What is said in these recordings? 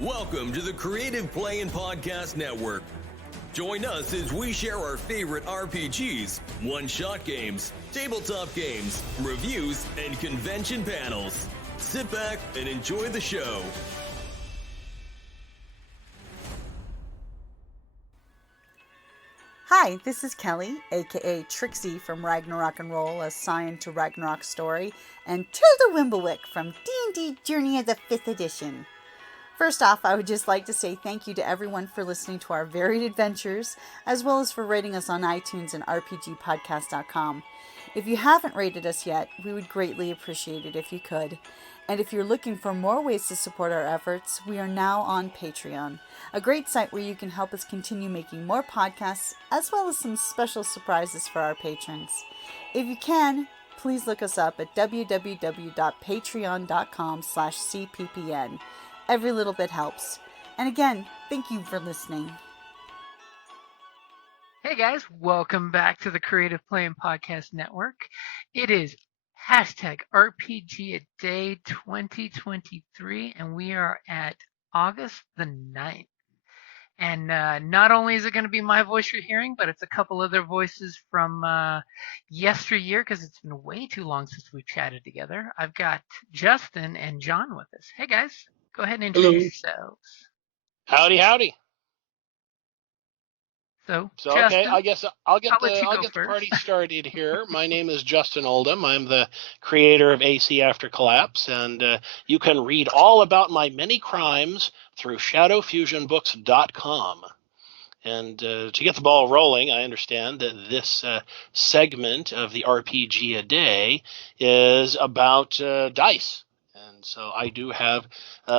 Welcome to the Creative Play and Podcast Network. Join us as we share our favorite RPGs, one-shot games, tabletop games, reviews, and convention panels. Sit back and enjoy the show. Hi, this is Kelly, aka Trixie from Ragnarok and Roll, assigned to Ragnarok Story, and Tilda Wimblewick from D&D Journey of the 5th Edition. First off, I would just like to say thank you to everyone for listening to our varied adventures, as well as for rating us on iTunes and RPGpodcast.com. If you haven't rated us yet, we would greatly appreciate it if you could. And if you're looking for more ways to support our efforts, we are now on Patreon, a great site where you can help us continue making more podcasts, as well as some special surprises for our patrons. If you can, please look us up at www.patreon.com/cppn. Every little bit helps. And again, thank you for listening. Hey guys, welcome back to the Creative Play and Podcast Network. It is hashtag RPGaDay 2023, and we are at August the 9th. And not only is it going to be my voice you're hearing, but it's a couple other voices from yesteryear, because it's been way too long since we've chatted together. I've got Justin and John with us. Hey guys, go ahead and introduce yourselves. Howdy. So Justin, okay, I guess I'll get the party started here. My name is Justin Oldham. I'm the creator of AC After Collapse, and you can read all about my many crimes through shadowfusionbooks.com. And to get the ball rolling, I understand that this segment of the RPGaDay is about dice. And so I do have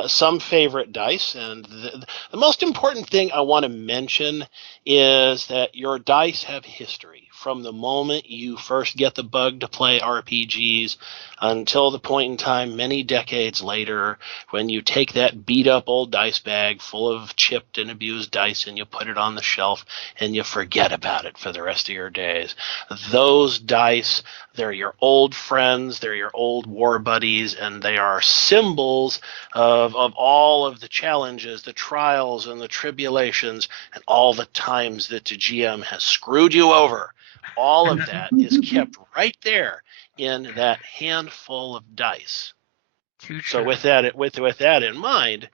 some favorite dice, and the most important thing I want to mention is that your dice have history. From the moment you first get the bug to play RPGs until the point in time many decades later when you take that beat-up old dice bag full of chipped and abused dice and you put it on the shelf and you forget about it for the rest of your days. Those dice, they're your old friends, they're your old war buddies, and they are symbols of all of the challenges, the trials, and the tribulations, and all the times that the GM has screwed you over. All of that is kept right there in that handful of dice. So with that in mind,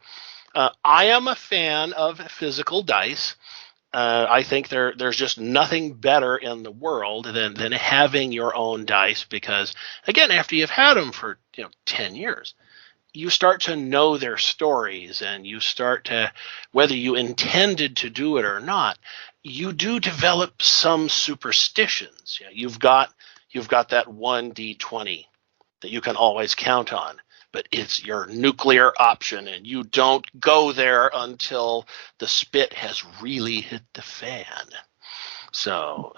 I am a fan of physical dice. I think there's just nothing better in the world than having your own dice, because again, after you've had them for 10 years, you start to know their stories, and you start to, whether you intended to do it or not, you do develop some superstitions. You've got that 1d20 that you can always count on, but it's your nuclear option, and you don't go there until the spit has really hit the fan. So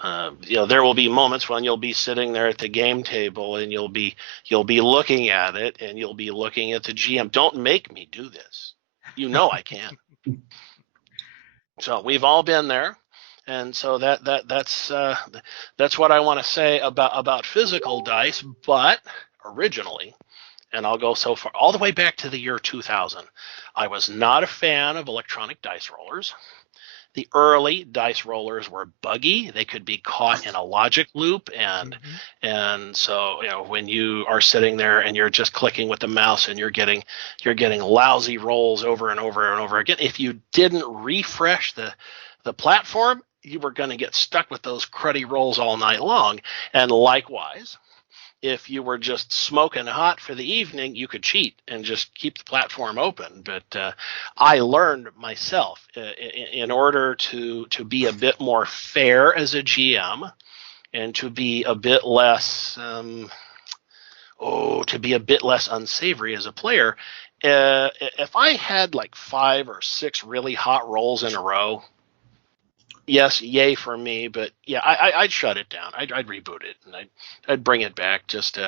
there will be moments when you'll be sitting there at the game table, and you'll be looking at it, and you'll be looking at the GM. Don't make me do this. I can. So we've all been there. And so that's what I want to say about physical dice. But originally, and I'll go so far all the way back to the year 2000, I was not a fan of electronic dice rollers. The early dice rollers were buggy. They could be caught in a logic loop, and so when you are sitting there and you're just clicking with the mouse and you're getting lousy rolls over and over and over again, if you didn't refresh the platform, you were going to get stuck with those cruddy rolls all night long. And likewise, if you were just smoking hot for the evening, you could cheat and just keep the platform open. But I learned myself, in order to be a bit more fair as a GM, and to be a bit less unsavory as a player, if I had like 5 or 6 really hot rolls in a row, yes, yay for me, but yeah, I'd shut it down. I'd reboot it, and I'd bring it back just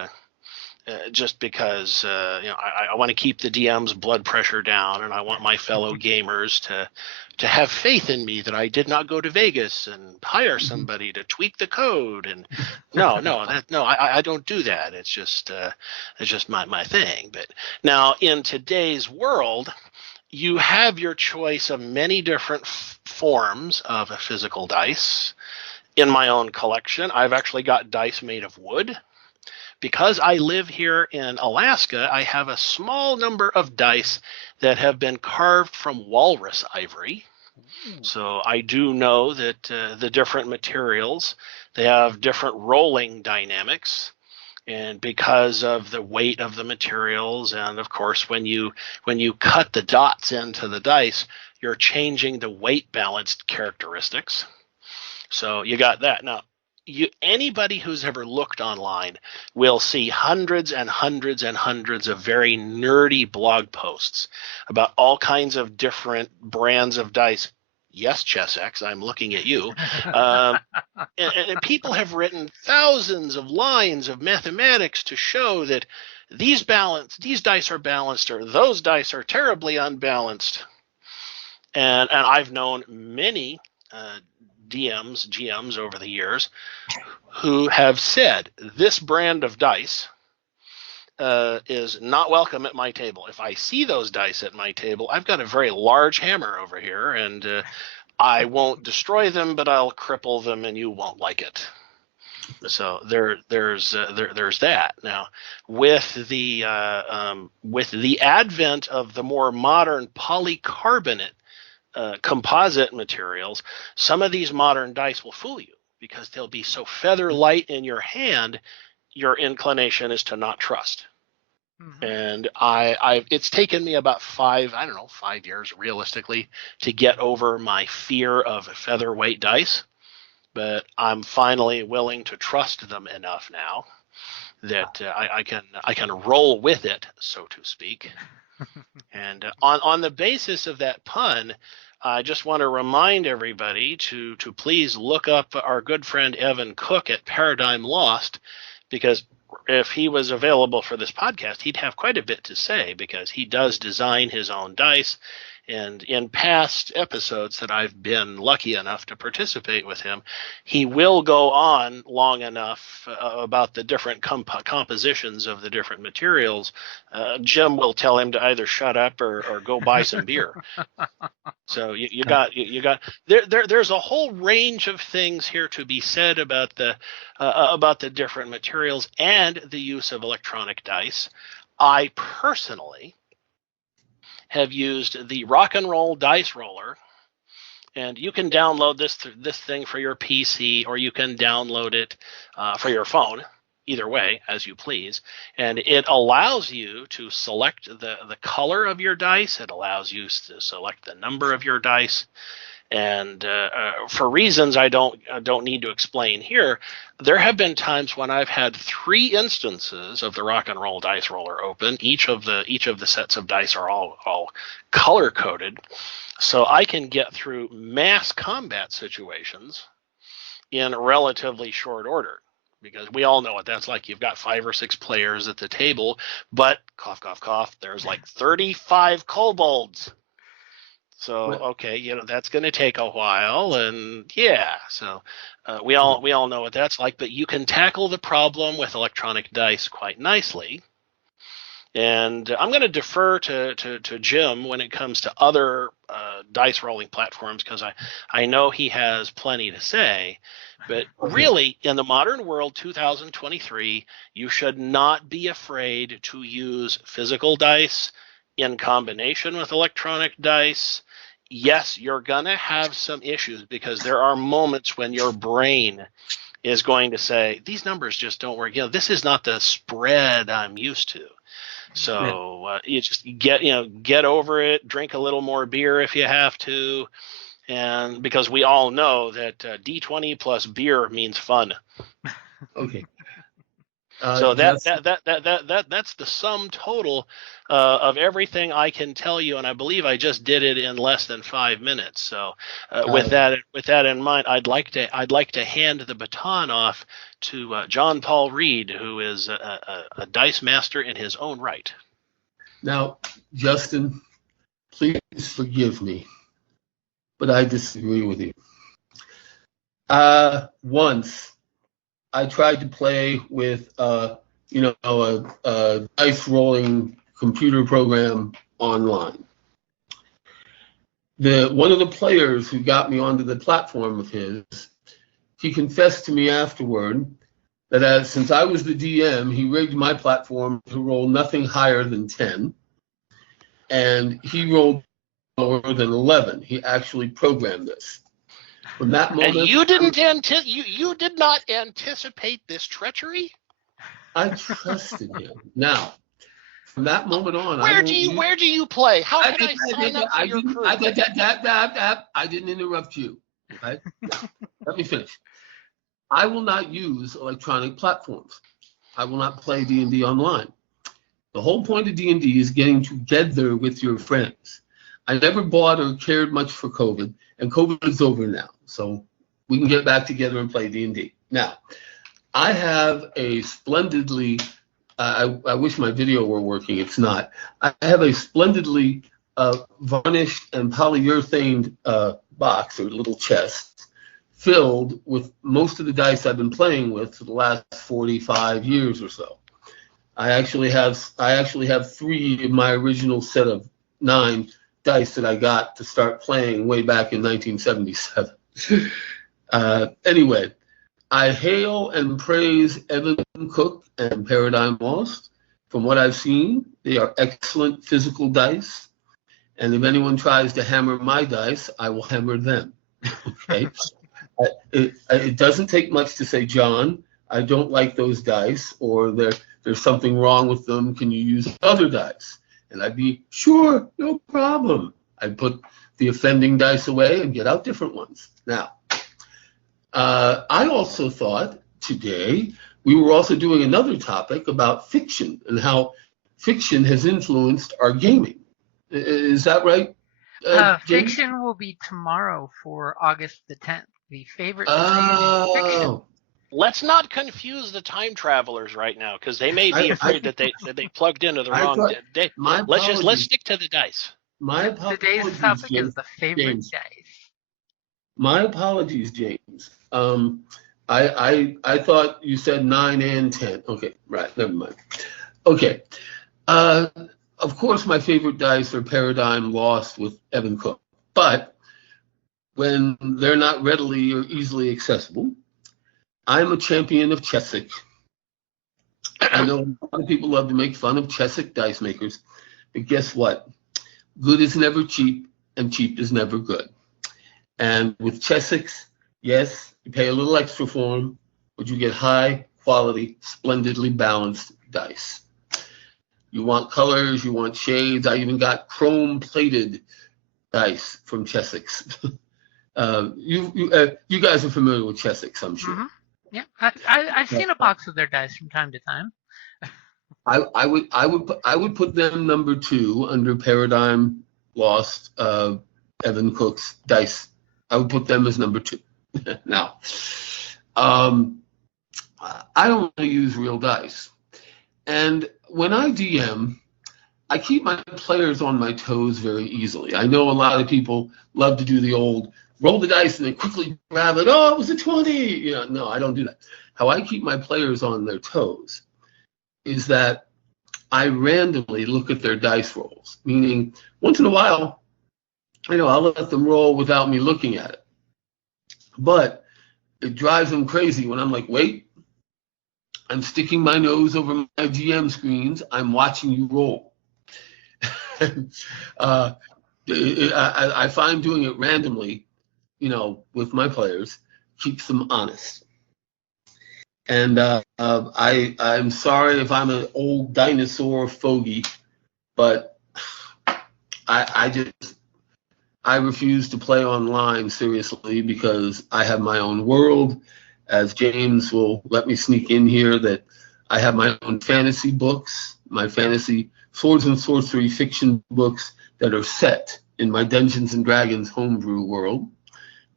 because I want to keep the DM's blood pressure down, and I want my fellow gamers to have faith in me that I did not go to Vegas and hire somebody to tweak the code. And I don't do that. It's just my thing. But now in today's world, you have your choice of many different forms of a physical dice. In my own collection, I've actually got dice made of wood. Because I live here in Alaska, I have a small number of dice that have been carved from walrus ivory. So I do know that the different materials, they have different rolling dynamics. And because of the weight of the materials, and of course, when you cut the dots into the dice, you're changing the weight balanced characteristics. So you got that. Now, anybody who's ever looked online will see hundreds and hundreds and hundreds of very nerdy blog posts about all kinds of different brands of dice. Yes, ChessX, I'm looking at you. And people have written thousands of lines of mathematics to show that these dice are balanced, or those dice are terribly unbalanced. And I've known many DMs, GMs over the years who have said this brand of dice is not welcome at my table. If I see those dice at my table, I've got a very large hammer over here, and I won't destroy them, but I'll cripple them, and you won't like it. So there's that. Now, with the advent of the more modern polycarbonate composite materials, some of these modern dice will fool you because they'll be so feather light in your hand, your inclination is to not trust. Mm-hmm. And it's taken me about 5 years realistically to get over my fear of featherweight dice, but I'm finally willing to trust them enough now that I can roll with it, so to speak. And on the basis of that pun, I just want to remind everybody to please look up our good friend Evan Cook at Paradigm Lost, because if he was available for this podcast, he'd have quite a bit to say, because he does design his own dice. And in past episodes that I've been lucky enough to participate with him, he will go on long enough about the different compositions of the different materials. Jim will tell him to either shut up or go buy some beer. So there's a whole range of things here to be said about the different materials and the use of electronic dice. I personally have used the Rock and Roll Dice Roller, and you can download this thing for your PC, or you can download it for your phone. Either way, as you please. And it allows you to select the color of your dice. It allows you to select the number of your dice. And for reasons I don't need to explain here, there have been times when I've had 3 instances of the Rock and Roll Dice Roller open. Each of the sets of dice are all color coded, so I can get through mass combat situations in relatively short order. Because we all know what that's like. You've got 5 or 6 players at the table, but cough, cough, cough, there's like 35 kobolds. So, okay, that's going to take a while, and yeah, so we all know what that's like. But you can tackle the problem with electronic dice quite nicely. And I'm going to defer to Jim when it comes to other dice rolling platforms, because I know he has plenty to say. But really, in the modern world, 2023, you should not be afraid to use physical dice in combination with electronic dice. Yes, you're going to have some issues, because there are moments when your brain is going to say, these numbers just don't work. This is not the spread I'm used to. So you just get over it, drink a little more beer if you have to. And because we all know that D20 plus beer means fun. Okay. So that's the sum total of everything I can tell you, and I believe I just did it in less than 5 minutes. So with that in mind, I'd like to hand the baton off to John Paul Ried, who is a dice master in his own right. Now, Justin, please forgive me, but I disagree with you. Once I tried to play with a dice rolling computer program online, one of the players who got me onto the platform of his, he confessed to me afterward that since I was the DM, he rigged my platform to roll nothing higher than 10, and he rolled lower than 11. He actually programmed this. From that moment, and you did not anticipate this treachery? I trusted him. Now, from that moment on, where do you play? How can I sign up for your crew? I didn't interrupt you. Right? Now, let me finish. I will not use electronic platforms. I will not play D&D online. The whole point of D&D is getting together with your friends. I never bought or cared much for COVID, and COVID is over now, so we can get back together and play D&D. Now, I have a splendidly, I wish my video were working, it's not. I have a splendidly varnished and polyurethane box or little chest filled with most of the dice I've been playing with for the last 45 years or so. I actually have 3 of my original set of 9 dice that I got to start playing way back in 1977. Anyway, I hail and praise Evan Cook and Paradigm Lost. From what I've seen, they are excellent physical dice. And if anyone tries to hammer my dice, I will hammer them. Okay. It doesn't take much to say, John, I don't like those dice, or there's something wrong with them. Can you use other dice? And I'd be, sure, no problem. I'd put the offending dice away and get out different ones. Now, I also thought today we were also doing another topic about fiction and how fiction has influenced our gaming. Is that right? Fiction will be tomorrow for August the 10th. The favorite fiction. Let's not confuse the time travelers right now, because they may be afraid that they plugged into the wrong day. Let's stick to the dice. My apologies. Today's topic is the favorite James. dice. My apologies, James. I thought you said 9 and 10. Okay, right. Never mind. Okay. Of course, my favorite dice are Paradigm Lost with Evan Cook, but when they're not readily or easily accessible, I'm a champion of Chesic. I know a lot of people love to make fun of Chesic dice makers, but guess what? Good is never cheap, and cheap is never good. And with Chesics, yes, you pay a little extra for them, but you get high quality, splendidly balanced dice. You want colors, you want shades. I even got chrome-plated dice from Chesics. You guys are familiar with Chesics, I'm sure. Mm-hmm. Yeah, I've seen a box of their dice from time to time. I would put them number 2 under Paradigm Lost, Evan Cook's dice. I would put them as number 2. Now, I don't really use real dice, and when I DM, I keep my players on my toes very easily. I know a lot of people love to do the old roll the dice and then quickly grab it. Oh, it was a 20. No, I don't do that. How I keep my players on their toes is that I randomly look at their dice rolls, meaning once in a while, I'll let them roll without me looking at it. But it drives them crazy when I'm like, wait, I'm sticking my nose over my GM screens. I'm watching you roll. I find doing it randomly, with my players, keeps them honest. And I'm sorry if I'm an old dinosaur fogey, but I refuse to play online seriously because I have my own world. As James will let me sneak in here, that I have my own fantasy books, my fantasy swords and sorcery fiction books that are set in my Dungeons and Dragons homebrew world.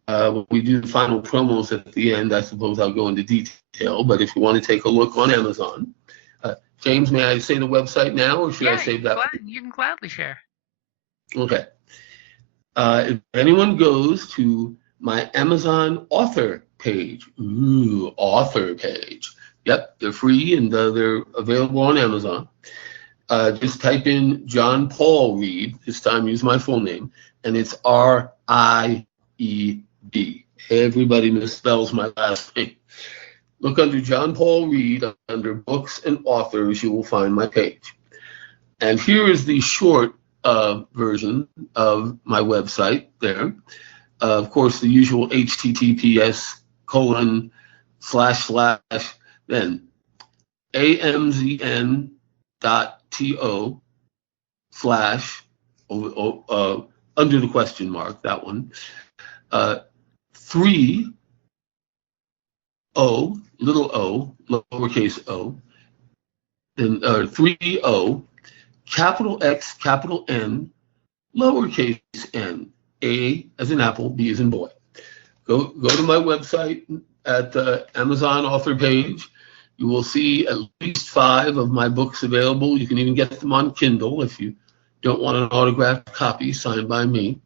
When we do the final promos at the end, I suppose I'll go into detail, but if you want to take a look on Amazon. James, may I say the website now, or should I save that? You can gladly share. Okay. If anyone goes to my Amazon author page, author page. Yep, they're free and they're available on Amazon. just type in John Paul Ried. This time use my full name, and it's Ried. Everybody misspells my last name. Look under John Paul Ried, under books and authors, you will find my page. And here is the short version of my website there. Of course, the usual https:// then amzn.to/ under the question mark, that one, 3 O, little o, lowercase o, then 3 O, capital X, capital N, lowercase n, A as in apple, B as in boy. Go to my website at the Amazon author page. You will see at least 5 of my books available. You can even get them on Kindle if you don't want an autographed copy signed by me.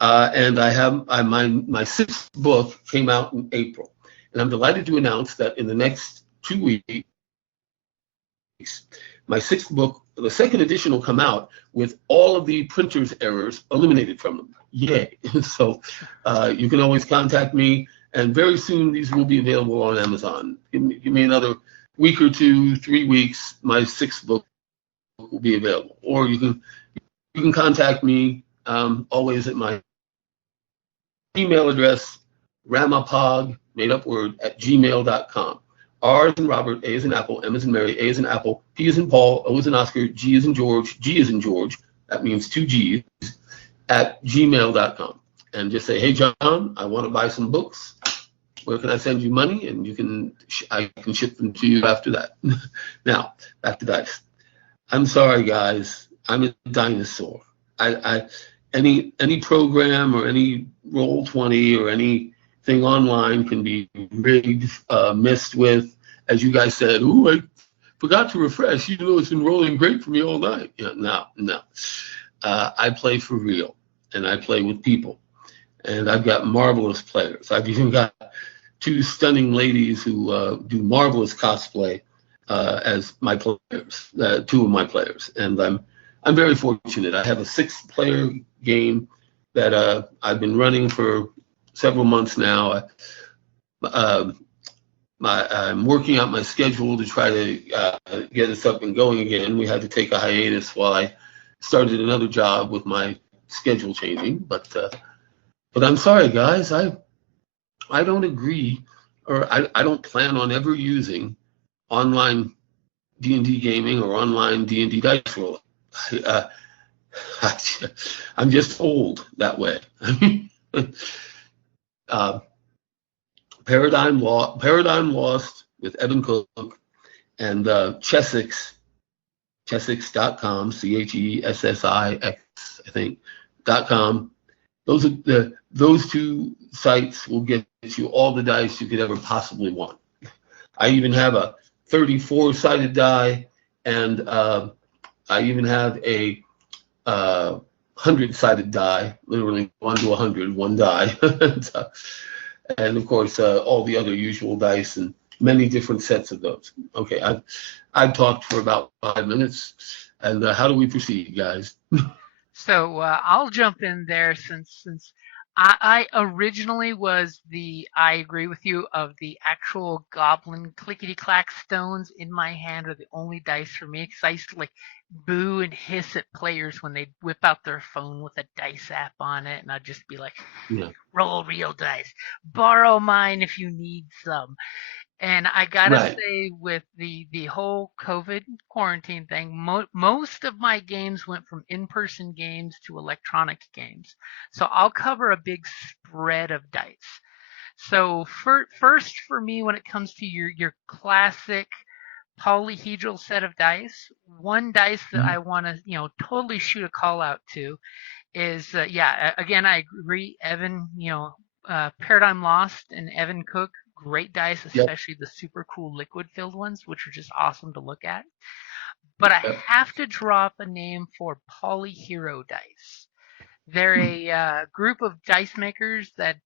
And I have my 6th book came out in April. And I'm delighted to announce that in the next 2 weeks, my 6th book, the 2nd edition, will come out with all of the printer's errors eliminated from them. Yay. So you can always contact me, and very soon these will be available on Amazon. Give me another week or 2, 3 weeks, my 6th book will be available. Or you can contact me always at my email address, ramapog, made up word, at gmail.com. R as in Robert, A as in Apple, M as in Mary, A as in Apple, P as in Paul, O as in Oscar, G as in George, G as in George, that means 2 G's, at gmail.com. And just say, hey, John, I want to buy some books. Where can I send you money? And I can ship them to you after that. Now, back to dice. I'm sorry, guys. I'm a dinosaur. Any program or any Roll20 or anything online can be rigged, messed with. As you guys said, ooh, I forgot to refresh. You know, it's been rolling great for me all night. Yeah, no. I play for real, and I play with people. And I've got marvelous players. I've even got 2 stunning ladies who do marvelous cosplay as my players, 2 of my players. And I'm very fortunate. I have a 6-player game that I've been running for several months now. I'm working out my schedule to try to get us up and going again. We had to take a hiatus while I started another job with my schedule changing. But I'm sorry, guys. I don't agree, or I don't plan on ever using online D&D gaming or online D&D dice rolling. I'm just old that way. Paradigm Lost with Evan Cook and Chessix.com, Chessix, I think, .com. Those 2 sites will get you all the dice you could ever possibly want. I even have a 34-sided die, and I even have a 100-sided die, literally 1 to 100, 1 die. And of course, all the other usual dice and many different sets of those. Okay, I've talked for about 5 minutes. And how do we proceed, guys? So I'll jump in there since I originally was I agree with you, of the actual goblin clickety-clack stones in my hand are the only dice for me, because I used to boo and hiss at players when they'd whip out their phone with a dice app on it, and I'd just be like, roll real dice, borrow mine if you need some. And I gotta say, with the whole COVID quarantine thing, most of my games went from in-person games to electronic games. So I'll cover a big spread of dice. So first for me, when it comes to your classic polyhedral set of dice, one dice that I want to totally shoot a call out to is again, I agree, Evan, Paradigm Lost and Evan Cook, great dice, especially the super cool liquid filled ones, which are just awesome to look at. But I have to drop a name for PolyHero Dice. They're a group of dice makers that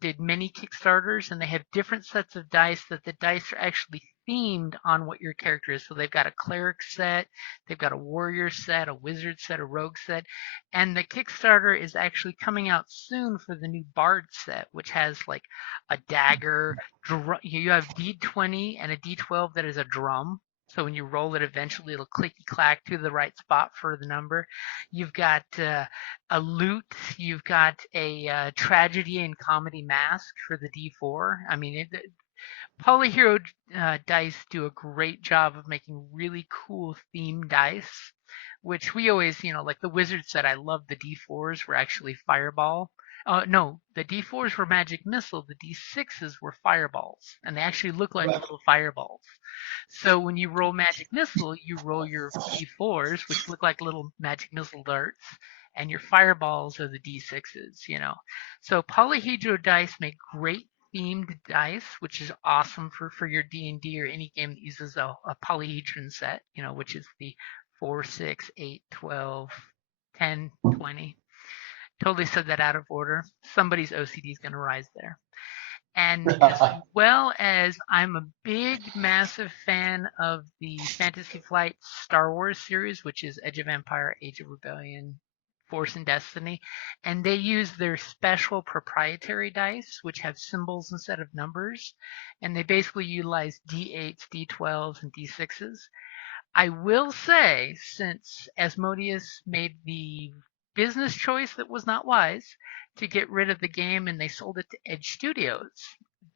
did many Kickstarters, and they have different sets of dice that the dice are actually themed on what your character is. So they've got a cleric set, they've got a warrior set, a wizard set, a rogue set, and the Kickstarter is actually coming out soon for the new bard set, which has like a dagger. You have D20 and a D12 that is a drum. So when you roll it, eventually it'll clicky clack to the right spot for the number. You've got a lute. You've got a tragedy and comedy mask for the D4. I mean, PolyHero Dice do a great job of making really cool themed dice, which we always, like the wizard said, I love the D4s were actually fireball. No, the D4s were magic missile. The D6s were fireballs, and they actually look like little fireballs. So when you roll magic missile, you roll your D4s, which look like little magic missile darts, and your fireballs are the D6s. So PolyHero Dice make great themed dice, which is awesome for your D&D or any game that uses a polyhedron set, which is the 4, 6, 8, 12, 10, 20. Totally said that out of order. Somebody's OCD is going to rise there. And as well as I'm a big, massive fan of the Fantasy Flight Star Wars series, which is Edge of Empire, Age of Rebellion, Force and Destiny. And they use their special proprietary dice, which have symbols instead of numbers. And they basically utilize D8s, D12s, and D6s. I will say, since Asmodeus made the business choice that was not wise to get rid of the game and they sold it to Edge Studios,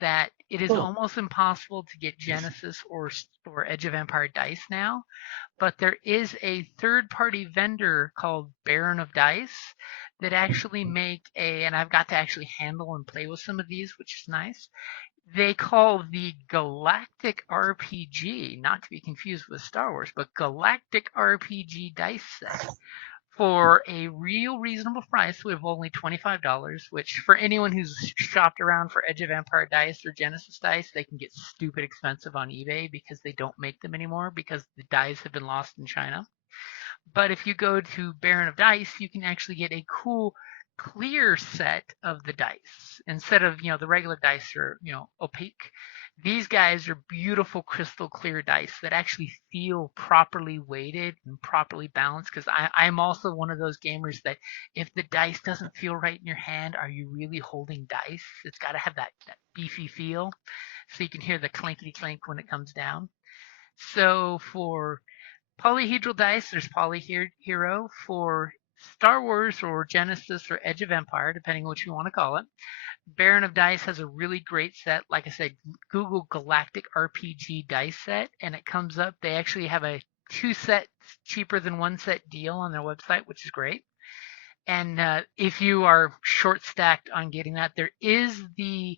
that it is almost impossible to get Genesis or Edge of Empire dice now. But there is a third-party vendor called Baron of Dice that actually make and I've got to actually handle and play with some of these, which is nice. They call the Galactic RPG, not to be confused with Star Wars, but Galactic RPG dice set for a real reasonable price of only $25, which for anyone who's shopped around for Edge of Empire dice or Genesis dice, they can get stupid expensive on eBay because they don't make them anymore because the dice have been lost in China. But if you go to Baron of Dice, you can actually get a cool clear set of the dice instead of the regular dice are opaque. These guys are beautiful crystal clear dice that actually feel properly weighted and properly balanced, because I'm also one of those gamers that if the dice doesn't feel right in your hand, are you really holding dice? It's got to have that beefy feel so you can hear the clankety clank when it comes down. So for PolyHero Dice, there's PolyHero. For Star Wars or Genesis or Edge of Empire, depending on what you want to call it, Baron of Dice has a really great set. Like I said, Google Galactic RPG dice set, and it comes up. They actually have a 2 set cheaper than 1 set deal on their website, which is great. And if you are short stacked on getting that, there is the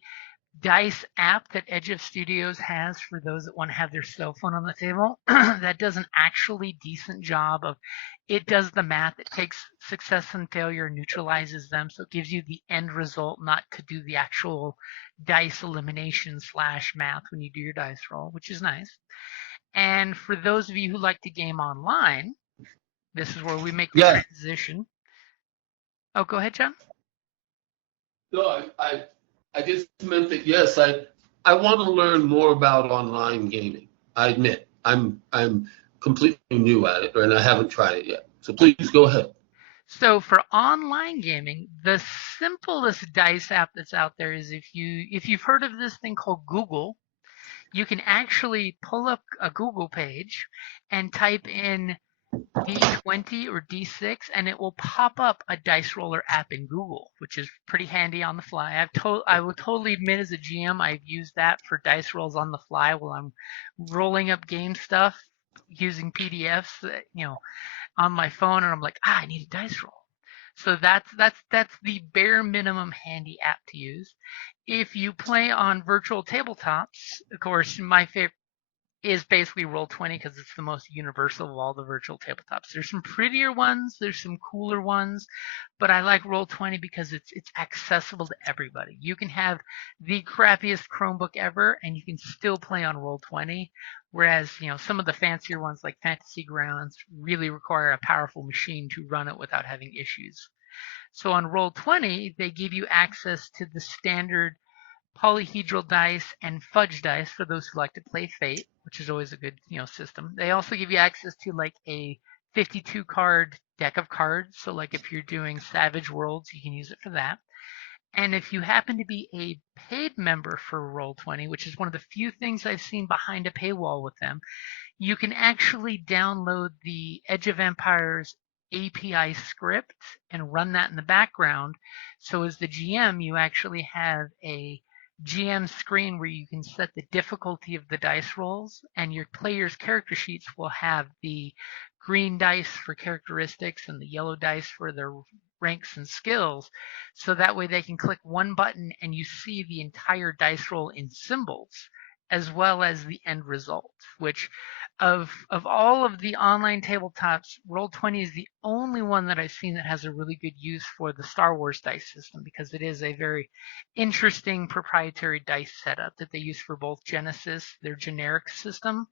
dice app that Edge of Studios has for those that want to have their cell phone on the table. That does an actually decent job of, it does the math. It takes success and failure, neutralizes them, so it gives you the end result, not to do the actual dice elimination / math when you do your dice roll, which is nice. And for those of you who like to game online, this is where we make the transition. Oh, go ahead, John. No, I just meant that, yes, I want to learn more about online gaming. I admit, I'm completely new at it, and I haven't tried it yet. So please go ahead. So for online gaming, the simplest dice app that's out there is if you've heard of this thing called Google, you can actually pull up a Google page and type in D20 or D6, and it will pop up a dice roller app in Google, which is pretty handy on the fly. I will totally admit, as a GM, I've used that for dice rolls on the fly while I'm rolling up game stuff using PDFs, on my phone, and I'm like, I need a dice roll. So that's the bare minimum handy app to use. If you play on virtual tabletops, of course, my favorite is basically Roll20 because it's the most universal of all the virtual tabletops. There's some prettier ones, there's some cooler ones, but I like Roll20 because it's accessible to everybody. You can have the crappiest Chromebook ever and you can still play on Roll20, whereas some of the fancier ones like Fantasy Grounds really require a powerful machine to run it without having issues. So on Roll20, they give you access to the standard PolyHedral Dice, and Fudge Dice for those who like to play Fate, which is always a good system. They also give you access to like a 52 card deck of cards. So like if you're doing Savage Worlds, you can use it for that. And if you happen to be a paid member for Roll20, which is one of the few things I've seen behind a paywall with them, you can actually download the Edge of Empires API script and run that in the background. So as the GM, you actually have a GM screen where you can set the difficulty of the dice rolls, and your players' character sheets will have the green dice for characteristics and the yellow dice for their ranks and skills. So that way they can click one button and you see the entire dice roll in symbols as well as the end result, which of all of the online tabletops, Roll20 is the only one that I've seen that has a really good use for the Star Wars dice system, because it is a very interesting proprietary dice setup that they use for both Genesis, their generic system,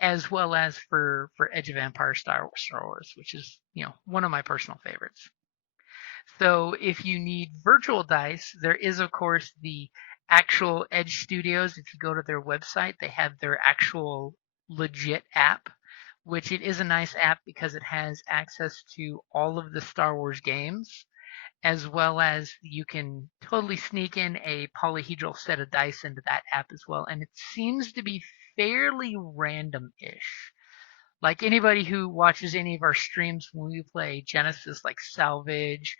as well as for Edge of Empire Star Wars, which is one of my personal favorites. So if you need virtual dice, there is of course the actual Edge Studios. If you go to their website, they have their actual legit app, which it is a nice app because it has access to all of the Star Wars games, as well as you can totally sneak in a polyhedral set of dice into that app as well. And it seems to be fairly random-ish. Like anybody who watches any of our streams when we play Genesis, like Salvage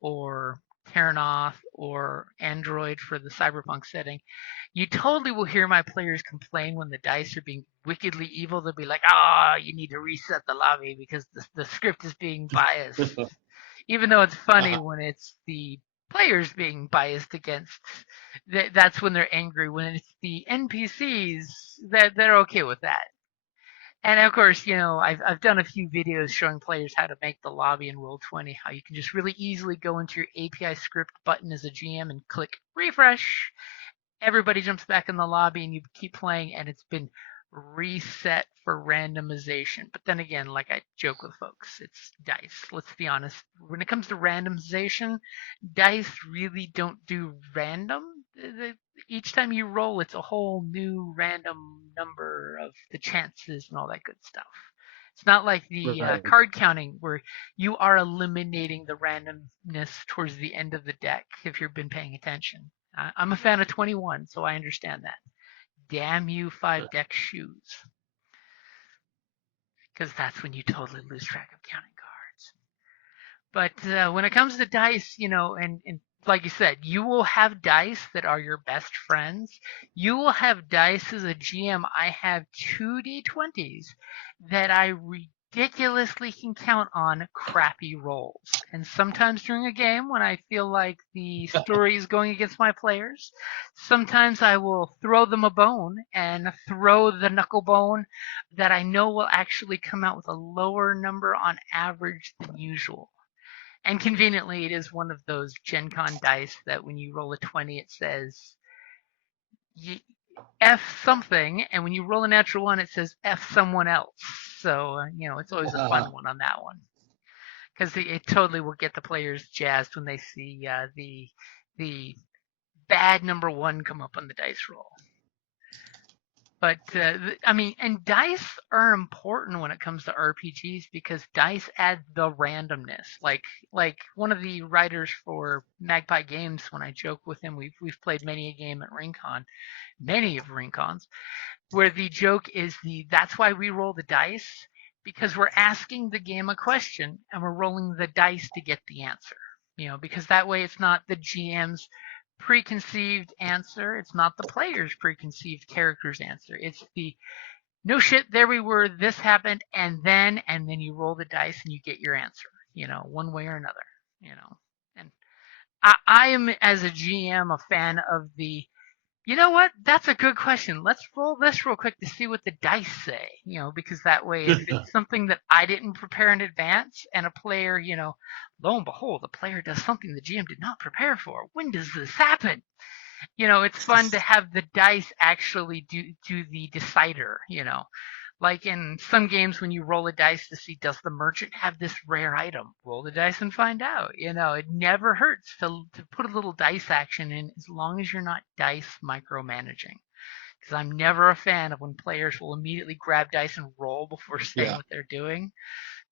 or Terranoth or Android for the Cyberpunk setting, you totally will hear my players complain when the dice are being wickedly evil. They'll be like, you need to reset the lobby because the script is being biased. Even though it's funny when it's the players being biased against, that's when they're angry. When it's the NPCs, they're okay with that. And of course, I've done a few videos showing players how to make the lobby in Roll20, how you can just really easily go into your API script button as a GM and click refresh. Everybody jumps back in the lobby and you keep playing, and it's been reset for randomization. But then again, like I joke with folks, it's dice. Let's be honest. When it comes to randomization, dice really don't do random. Each time you roll, it's a whole new random number of the chances and all that good stuff. It's not like the card counting where you are eliminating the randomness towards the end of the deck if you've been paying attention. I'm a fan of 21, so I understand that. Damn you, 5 deck shoes. Because that's when you totally lose track of counting cards. But when it comes to dice, and like you said, you will have dice that are your best friends. You will have dice as a GM. I have 2 D20s that I ridiculously can count on crappy rolls. And sometimes during a game when I feel like the story is going against my players, sometimes I will throw them a bone and throw the knuckle bone that I know will actually come out with a lower number on average than usual. And conveniently, it is one of those Gen Con dice that when you roll a 20, it says F something, and when you roll a natural one, it says F someone else. So, it's always a fun one on that one. Because it totally will get the players jazzed when they see the bad number 1 come up on the dice roll. But, and dice are important when it comes to RPGs because dice add the randomness. Like one of the writers for Magpie Games, when I joke with him, we've played many a game at RingCon, many of RingCons, where the joke is that's why we roll the dice, because we're asking the game a question and we're rolling the dice to get the answer. Because that way it's not the GM's preconceived answer. It's not the player's preconceived character's answer. It's the no shit, there we were, this happened, and then you roll the dice and you get your answer, one way or another, And I am, as a GM, a fan of the, you know what, that's a good question. Let's roll this real quick to see what the dice say, because that way if it's something that I didn't prepare in advance and a player, lo and behold, the player does something the GM did not prepare for. When does this happen? It's fun to have the dice actually do the decider, Like in some games, when you roll a dice to see does the merchant have this rare item, roll the dice and find out. It never hurts to put a little dice action in, as long as you're not dice micromanaging. Because I'm never a fan of when players will immediately grab dice and roll before saying what they're doing.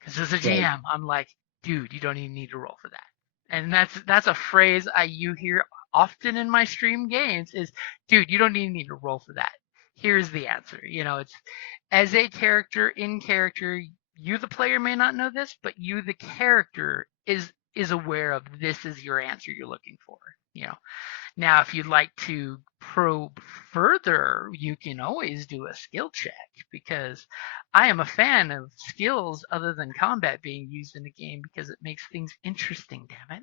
Because as a GM, I'm like, dude, you don't even need to roll for that. And that's a phrase you hear often in my stream games is, dude, you don't even need to roll for that. Here's the answer. It's as a character in character, you the player may not know this, but you the character is aware of this is your answer you're looking for. Now, if you'd like to probe further, you can always do a skill check, because I am a fan of skills other than combat being used in a game, because it makes things interesting, damn it.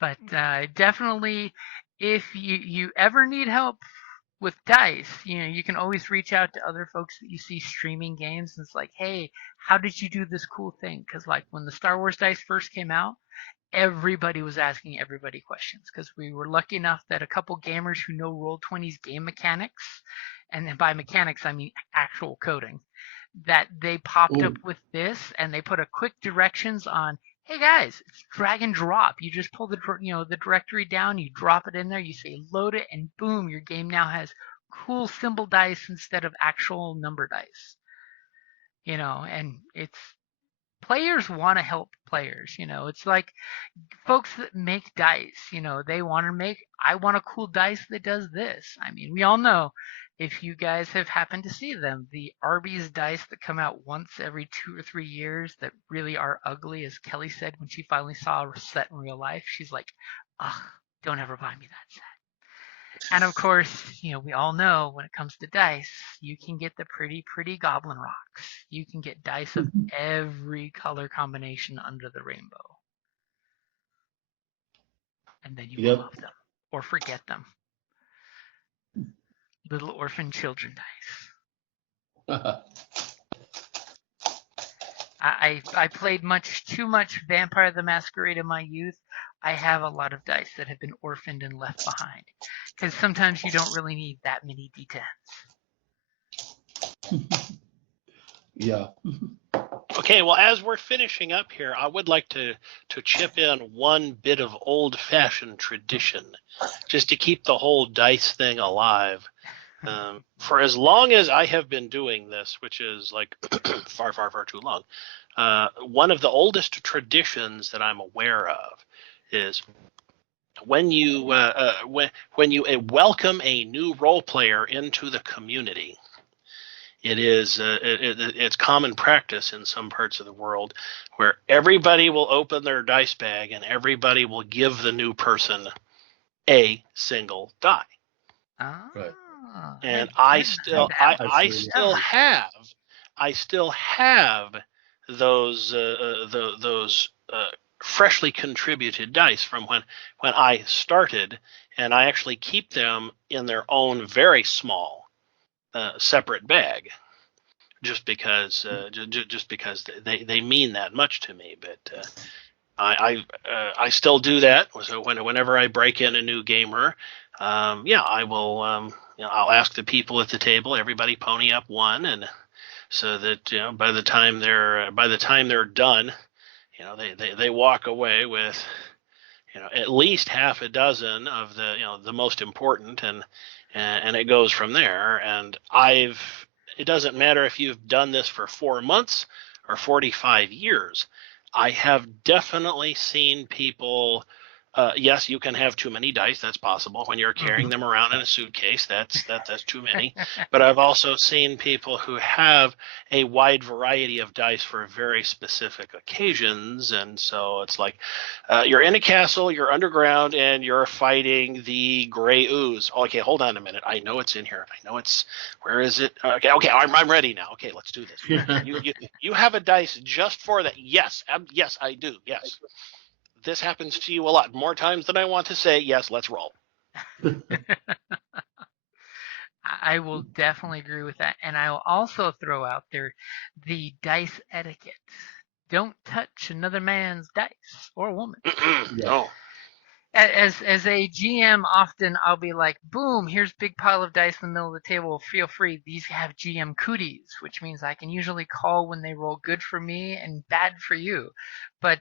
But definitely, if you ever need help with dice, you can always reach out to other folks that you see streaming games, and it's like, hey, how did you do this cool thing? Because like when the Star Wars dice first came out, everybody was asking everybody questions, because we were lucky enough that a couple gamers who know Roll20's game mechanics, and by mechanics I mean actual coding, that they popped up with this, and they put a quick directions on, hey guys, it's drag and drop. You just pull the directory down, you drop it in there, you say load it, and boom, your game now has cool symbol dice instead of actual number dice. And it's players want to help players. It's like folks that make dice, they want to make, I want a cool dice that does this. I mean, we all know, if you guys have happened to see them, the Arby's dice that come out once every 2 or 3 years that really are ugly, as Kelly said when she finally saw a set in real life, she's like, ugh, don't ever buy me that set. And of course, we all know when it comes to dice, you can get the pretty goblin rocks. You can get dice of every color combination under the rainbow. And then you will love them or forget them. Little orphan children dice. I played too much Vampire the Masquerade in my youth. I have a lot of dice that have been orphaned and left behind, because sometimes you don't really need that many D10s. Yeah. Okay, well, as we're finishing up here, I would like to chip in one bit of old-fashioned tradition, just to keep the whole dice thing alive. For as long as I have been doing this, which is like far too long, one of the oldest traditions that I'm aware of is when you welcome a new role player into the community. It's common practice in some parts of the world where everybody will open their dice bag and everybody will give the new person a single die. Right. And I still have those freshly contributed dice from when I started, and I actually keep them in their own very small separate bag, just because they mean that much to me. But I still do that. So whenever I break in a new gamer, I will. I'll ask the people at the table, everybody pony up one, and so that by the time they're done, they walk away with at least half a dozen of the most important, and it goes from there. And it doesn't matter if you've done this for 4 months or 45 years. I have definitely seen people. Yes, you can have too many dice. That's possible when you're carrying them around in a suitcase. That's too many. But I've also seen people who have a wide variety of dice for very specific occasions. And so it's like you're in a castle, you're underground, and you're fighting the gray ooze. Okay, hold on a minute. I know it's in here. I know it's. Where is it? Okay, I'm ready now. Okay, let's do this. You have a dice just for that? Yes, yes, I do. Yes. This happens to you a lot, more times than I want to say. Yes, let's roll. I will definitely agree with that. And I will also throw out there the dice etiquette. Don't touch another man's dice or woman. No. As a GM, often I'll be like, boom, here's big pile of dice in the middle of the table. Feel free. These have GM cooties, which means I can usually call when they roll good for me and bad for you. But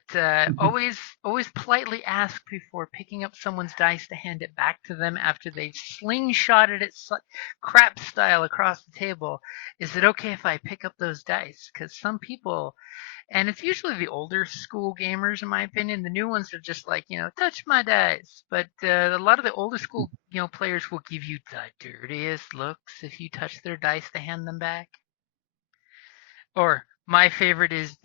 always politely ask before picking up someone's dice to hand it back to them after they've slingshotted it crap style across the table. Is it okay if I pick up those dice? Because some people, and it's usually the older school gamers, in my opinion. The new ones are just like, touch my dice. But a lot of the older school, players will give you the dirtiest looks if you touch their dice to hand them back. Or my favorite is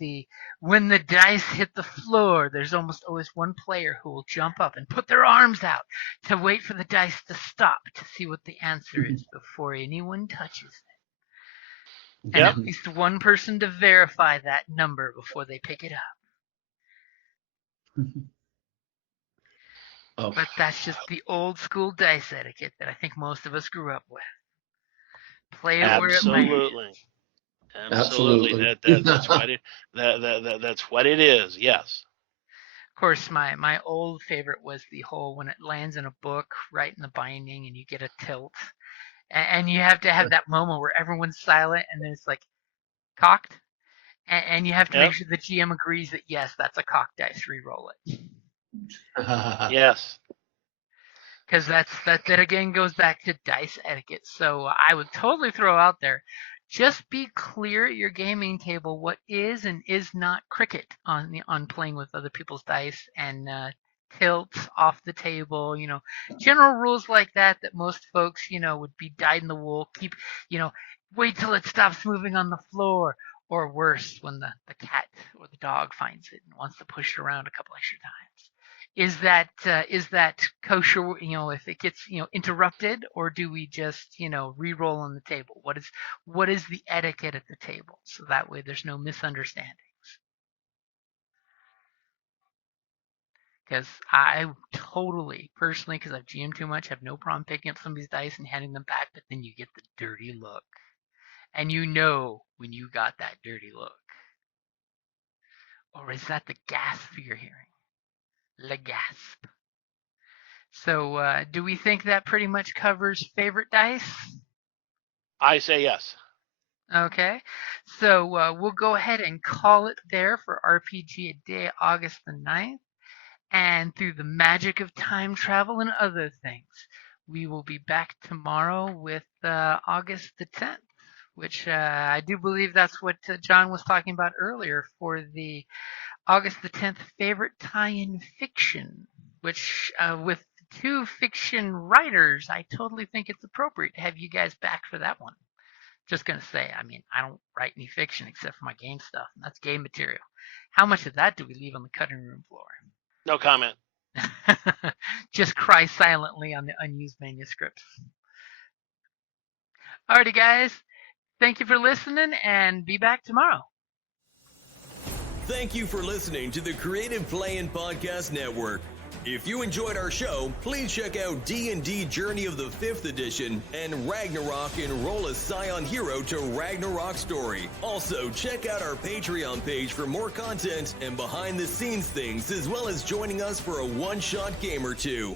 when the dice hit the floor, there's almost always one player who will jump up and put their arms out to wait for the dice to stop to see what the answer is before anyone touches it. And at least one person to verify that number before they pick it up. Oh. But that's just the old school dice etiquette that I think most of us grew up with. Play it where it might. Absolutely. That's what it. That's what it is. Yes. Of course, my old favorite was the whole when it lands in a book, right in the binding, and you get a tilt. And you have to have that moment where everyone's silent and then it's like cocked. And you have to make sure the GM agrees that, yes, that's a cocked dice. Reroll it. Yes. Because that again goes back to dice etiquette. So I would totally throw out there, just be clear at your gaming table what is and is not cricket on playing with other people's dice and tilts off the table, general rules like that most folks, would be dyed in the wool. Keep, wait till it stops moving on the floor, or worse, when the cat or the dog finds it and wants to push it around a couple extra times. Is that kosher, if it gets, interrupted, or do we just, re-roll on the table? What is the etiquette at the table? So that way there's no misunderstanding. Because I totally, personally, because I've GM'd too much, have no problem picking up somebody's dice and handing them back, but then you get the dirty look. And you know when you got that dirty look. Or is that the gasp you're hearing? Le gasp. So, do we think that pretty much covers favorite dice? I say yes. Okay. So, we'll go ahead and call it there for RPGaDay, August the 9th. And through the magic of time travel and other things, we will be back tomorrow with August the 10th, which I do believe that's what John was talking about earlier for the August the 10th favorite tie-in fiction, which with two fiction writers, I totally think it's appropriate to have you guys back for that one. Just going to say, I don't write any fiction except for my game stuff, and that's game material. How much of that do we leave on the cutting room floor? No comment. Just cry silently on the unused manuscripts. Alrighty, guys. Thank you for listening, and be back tomorrow. Thank you for listening to the Creative Play-In Podcast Network. If you enjoyed our show, please check out D&D Journey of the 5th Edition and Ragnarok Enroll a Scion Hero to Ragnarok Story. Also, check out our Patreon page for more content and behind-the-scenes things, as well as joining us for a one-shot game or two.